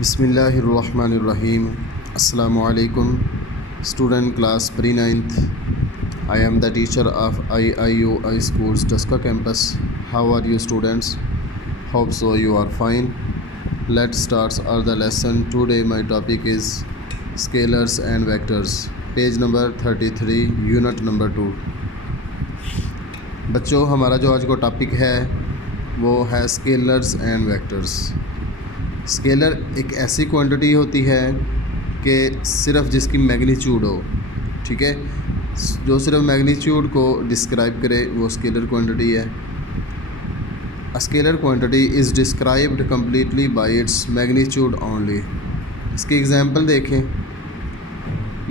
Bismillahirrahmanirrahim. Assalamu alaikum. Student class pre-9th. I am the teacher of IIUI Schools Tuska campus. How are you students? Hope so you are fine. Let's start the lesson. Today my topic is scalars and vectors. Page number 33, unit number 2. बच्चों, हमारा जो आज का topic है वो है scalars and vectors. Scalar एक ऐसी क्वांटिटी होती है कि सिर्फ जिसकी मैग्नीट्यूड हो, ठीक है, जो सिर्फ मैग्नीट्यूड को डिस्क्राइब करे वो स्केलर क्वांटिटी है। A scalar quantity is described completely by its magnitude only. इसकी एग्जांपल देखें,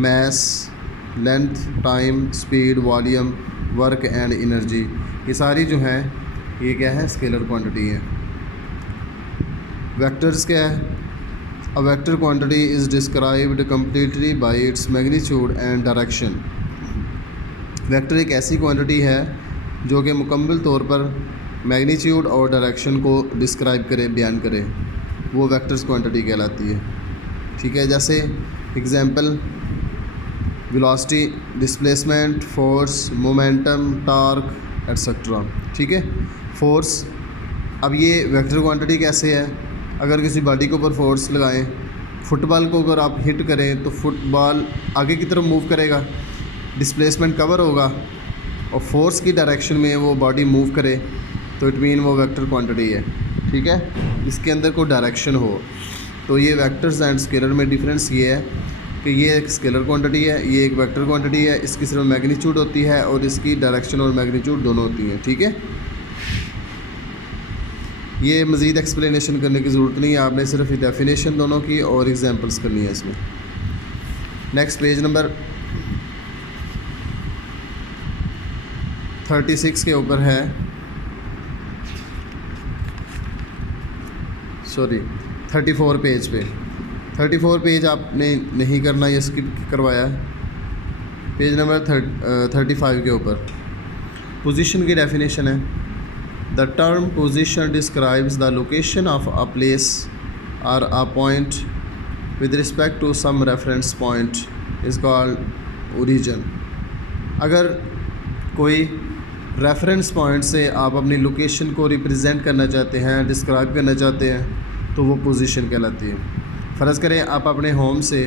mass, length, time, speed, volume, work and energy, ये सारी जो हैं ये क्या है, स्केलर क्वांटिटी है। वेक्टर्स क्या है? A vector quantity is described completely by its magnitude and direction. Vector एक ऐसी क्वांटिटी है जो कि मुकम्मल तौर पर मैग्नीट्यूड और डायरेक्शन को डिस्क्राइब करे, बयान करे, वो वेक्टर्स क्वांटिटी कहलाती है। ठीक है, जैसे example velocity, displacement, force, momentum, torque etcetera. ठीक है, फोर्स, अब ये वेक्टर क्वांटिटी कैसे है? अगर किसी बॉडी के ऊपर फोर्स लगाएं, फुटबॉल को अगर आप हिट करें तो फुटबॉल आगे की तरफ मूव करेगा, डिस्प्लेसमेंट कवर होगा, और फोर्स की डायरेक्शन में वो बॉडी मूव करे तो इट मीन वो वेक्टर क्वांटिटी है। ठीक है, इसके अंदर कोई डायरेक्शन हो। तो ये वेक्टर्स एंड स्केलर में डिफरेंस ये है कि ये एक स्केलर क्वांटिटी है, ये एक वेक्टर क्वांटिटी है। इसकी सिर्फ मैग्नीट्यूड होती है और इसकी डायरेक्शन और मैग्नीट्यूड दोनों होती हैं। ठीक है, ये मज़ीद एक्सप्लेनेशन करने की ज़रूरत नहीं है, आपने सिर्फ डेफिनेशन दोनों की और एग्जांपल्स करनी है इसमें। नेक्स्ट पेज नंबर 36 के ऊपर है, सॉरी 34 पेज पे। 34 पेज आपने नहीं करना, ये स्किप करवाया है। पेज नंबर 35 के ऊपर पोजीशन की डेफिनेशन है। The term position describes the location of a place or a point with respect to some reference point is called origin। अगर कोई रेफरेंस पॉइंट से आप अपनी लोकेशन को रिप्रेजेंट करना चाहते हैं, डिस्क्राइब करना चाहते हैं, तो वो पोजीशन कहलाती है। फ़र्ज़ करें आप अपने होम से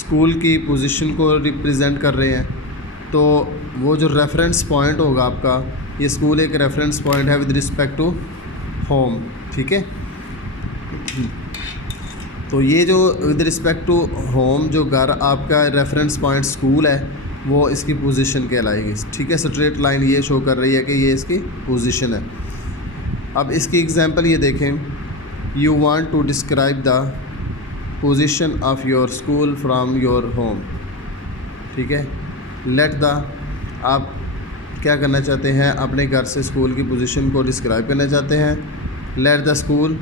स्कूल की पोजीशन को रिप्रेजेंट कर रहे हैं, तो वो जो रेफरेंस पॉइंट होगा आपका, ये स्कूल एक रेफरेंस पॉइंट है विद रिस्पेक्ट टू होम। ठीक है, तो ये जो विद रिस्पेक्ट टू होम जो घर आपका रेफरेंस पॉइंट स्कूल है, वो इसकी पोजीशन कहलाएगी। ठीक है, स्ट्रेट लाइन ये शो कर रही है कि ये इसकी पोजीशन है। अब इसकी एग्जांपल ये देखें, you want to describe the position of your school from your home. ठीक है, लेट द, आप क्या करना चाहते हैं, अपने घर से स्कूल की पोजीशन को डिस्क्राइब करना चाहते हैं। Let the school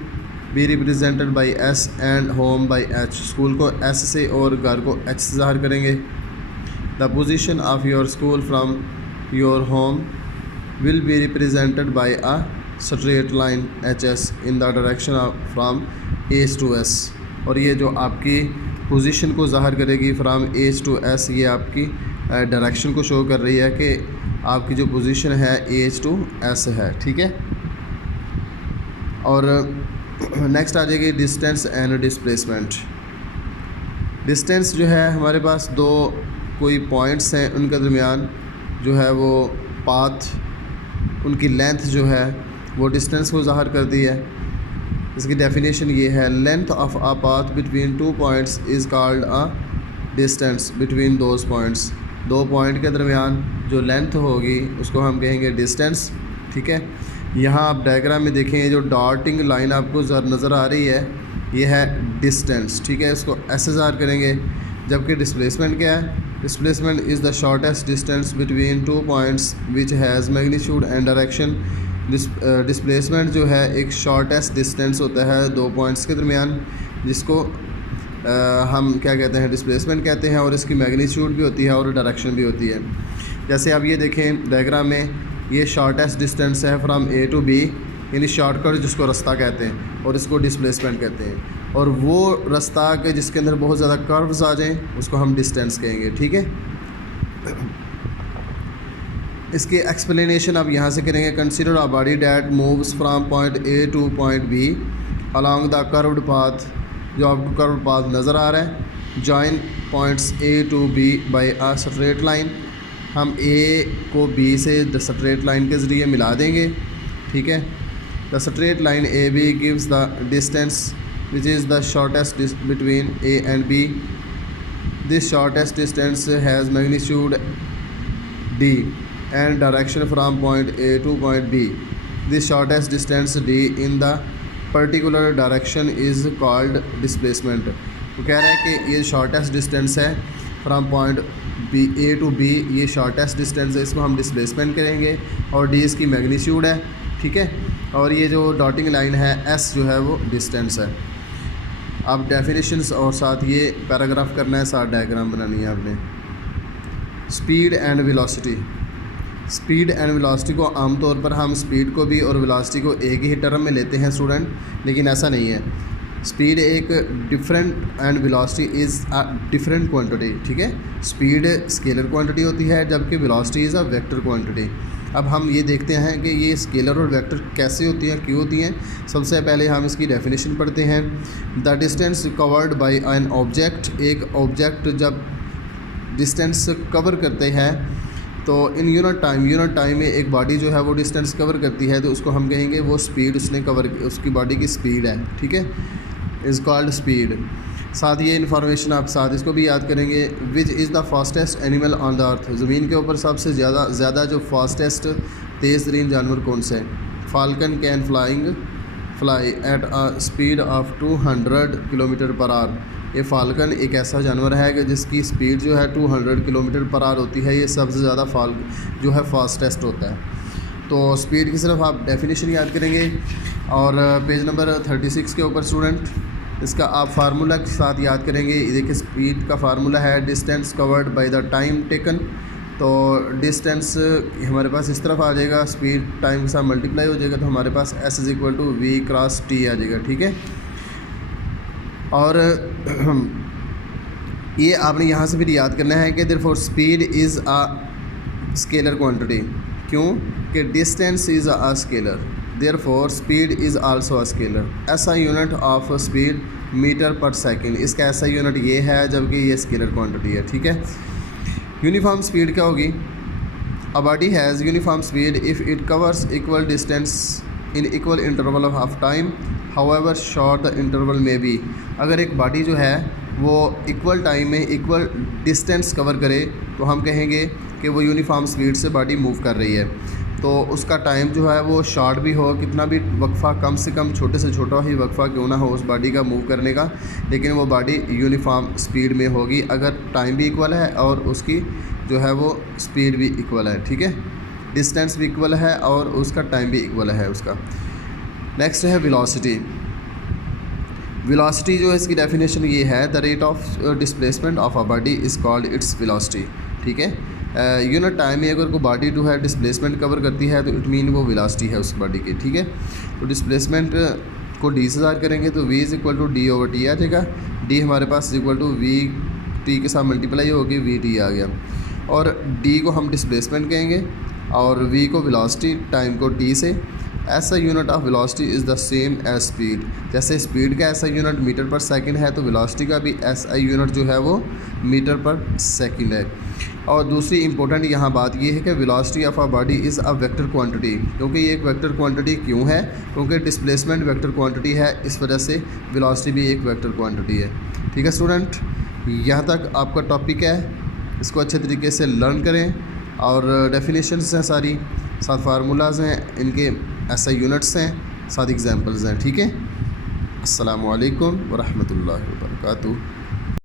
be represented by S and home by H. School को एस से और घर को एच से ज़ाहिर करेंगे। The position of your school from your home will be represented by a straight line H S in the direction of from H two S. और ये जो आपकी पोजीशन को ज़ाहिर करेगी फ्राम एच टू एस, ये आपकी डायरेक्शन को शो कर रही है कि आपकी जो पोजीशन है एच टू एस है। ठीक है, और नेक्स्ट आ जाएगी डिस्टेंस एंड डिस्प्लेसमेंट। डिस्टेंस जो है, हमारे पास दो कोई पॉइंट्स हैं, उनके दरमियान जो है वो पाथ, उनकी लेंथ जो है वो डिस्टेंस को ज़ाहिर करती है। इसकी डेफिनेशन ये है, length of a path between two points is called a distance between those points. दो पॉइंट के दरमियान जो लेंथ होगी उसको हम कहेंगे डिस्टेंस। ठीक है, यहाँ आप डायग्राम में देखें, ये जो डॉटिंग लाइन आपको नज़र आ रही है, ये है डिस्टेंस। ठीक है, इसको ऐसे ज़ाहिर करेंगे। जबकि डिस्प्लेसमेंट क्या है? Displacement is the shortest distance between two points which has magnitude and direction. Displacement जो है एक शॉर्टेस्ट डिस्टेंस होता है दो पॉइंट्स के दरमियान, जिसको हम क्या कहते हैं, डिस्प्लेसमेंट कहते हैं, और इसकी मैग्नीट्यूड भी होती है और डायरेक्शन भी होती है। जैसे आप ये देखें डायग्राम में, ये शॉर्टेस्ट डिस्टेंस है फ्रॉम ए टू बी, यानी शॉर्टकट जिसको रास्ता कहते हैं, और इसको डिस्प्लेसमेंट कहते हैं। और वो रास्ता के जिसके अंदर बहुत ज़्यादा कर्व्स आ जाएं उसको हम डिस्टेंस कहेंगे, ठीक है। इसके एक्सप्लेनेशन आप यहाँ से करेंगे। Consider a body that moves from point A to point B along the curved path, जो आपको कर्व्ड पाथ नज़र आ रहा है। Join points A to B by a straight line, हम ए को बी से स्ट्रेट लाइन के ज़रिए मिला देंगे, ठीक है। The straight line A B gives the distance which is the shortest between A and B. This shortest distance has magnitude d and direction from point A to point B. This shortest distance d in the particular direction is called displacement. तो कह रहा है कि ये shortest distance है from point B A to B, ये shortest distance है, इसको हम डिस्प्लेसमेंट करेंगे और डी इसकी मैग्नीट्यूड है, ठीक है। और ये जो डॉटिंग लाइन है एस जो है वो डिस्टेंस है। आप डेफिनेशंस और साथ ये पैराग्राफ करना है, साथ डायग्राम बनानी है आपने। Speed and velocity, speed and velocity को आमतौर पर हम स्पीड को भी और वेलोसिटी को एक ही टर्म में लेते हैं स्टूडेंट, लेकिन ऐसा नहीं है। स्पीड एक different and velocity is a different quantity, ठीक है। स्पीड स्केलर क्वांटिटी होती है जबकि velocity is a vector quantity. अब हम ये देखते हैं कि ये स्केलर और वेक्टर कैसे होती हैं, क्यों होती हैं। सबसे पहले हम इसकी डेफिनेशन पढ़ते हैं। The distance covered by an object, एक ऑब्जेक्ट जब डिस्टेंस कवर करते हैं तो इन यूनिट टाइम में एक बॉडी जो है वो डिस्टेंस कवर करती है तो उसको हम कहेंगे वो स्पीड उसने कवर, उसकी बॉडी की स्पीड है, ठीक है, इज़ कॉल्ड स्पीड। साथ ये इन्फॉर्मेशन आप साथ इसको भी याद करेंगे। विच is the fastest animal on the earth, ज़मीन के ऊपर सबसे ज़्यादा जो फास्टेस्ट तेज़ तरीन जानवर कौन सा है। Falcon can fly at a speed of 200 kilometre per hour. ये फाल्कन एक ऐसा जानवर है कि जिसकी स्पीड जो है 200 किलोमीटर पर आवर होती है। ये सबसे ज़्यादा जो है फास्टेस्ट होता है। तो स्पीड की सिर्फ आप डेफिनेशन याद करेंगे। और पेज नंबर 36 के ऊपर स्टूडेंट इसका आप फार्मूला के साथ याद करेंगे। देखिए स्पीड का फार्मूला है distance covered by the time taken. तो डिस्टेंस हमारे पास इस तरफ आ जाएगा, स्पीड टाइम के साथ मल्टीप्लाई हो जाएगा, तो हमारे पास s is equal to V cross T आ जाएगा, ठीक है। और ये आपने यहाँ से फिर याद करना है कि therefore speed is a scalar quantity. क्यों कि distance is a scalar, therefore speed is also a scalar. ऐसा यूनिट ऑफ स्पीड मीटर पर सेकंड, इसका ऐसा यूनिट ये है जबकि ये स्केलर क्वांटिटी है, ठीक है। यूनिफॉर्म स्पीड क्या होगी। A body has uniform speed if it covers equal distance in equal interval of time however short the interval में बी। अगर एक बॉडी जो है वो इक्वल टाइम में इक्वल डिस्टेंस कवर करे तो हम कहेंगे कि वो यूनिफॉर्म स्पीड से बॉडी मूव कर रही है। तो उसका टाइम जो है वो शॉर्ट भी हो, कितना भी वक्फ़ा, कम से कम छोटे से छोटा ही वक्फ़ा क्यों ना हो उस बॉडी का मूव करने का, लेकिन वो बॉडी यूनिफॉर्म स्पीड में होगी अगर टाइम भी इक्वल है और उसकी जो है वो स्पीड भी इक्वल है, ठीक है। डिस्टेंस भी इक्वल है और उसका टाइम भी इक्वल है उसका। नेक्स्ट है वेलोसिटी। वेलोसिटी जो है इसकी डेफिनेशन ये है the rate of displacement of a body is called its velocity, ठीक है। यूनिट टाइम में अगर कोई बॉडी जो है डिस्प्लेसमेंट कवर करती है तो इट मीन वो वेलोसिटी है उस बॉडी की, ठीक है। तो डिस्प्लेसमेंट को डी से ज़ाहिर करेंगे तो V is equal to D over T आ जाएगा। डी हमारे पास इक्वल टू वी टी के साथ मल्टीप्लाई होगी, वी टी आ गया। और डी को हम डिस्प्लेसमेंट कहेंगे और वी को वेलोसिटी, टाइम को टी से। ऐसा unit of velocity is the same as speed. जैसे स्पीड का ऐसा यूनिट मीटर पर सेकंड है तो वेलोसिटी का भी ऐसा यूनिट जो है वो मीटर पर सेकंड है। और दूसरी इंपॉर्टेंट यहाँ बात ये है कि velocity of a body is a vector quantity. क्योंकि ये एक वेक्टर क्वांटिटी क्यों है, क्योंकि डिस्प्लेसमेंट वेक्टर क्वांटिटी है, इस वजह से वेलोसिटी भी एक वेक्टर क्वांटिटी है, ठीक है स्टूडेंट। यहाँ तक आपका टॉपिक है, इसको अच्छे तरीके से लर्न करें। और डेफिनेशंस हैं सारी, साथ फार्मूलाज हैं, इनके ऐसा यूनिट्स हैं, साथ एग्जांपल्स हैं, ठीक है। अस्सलामु अलैकुम व रहमतुल्लाहि व बरकातुहू।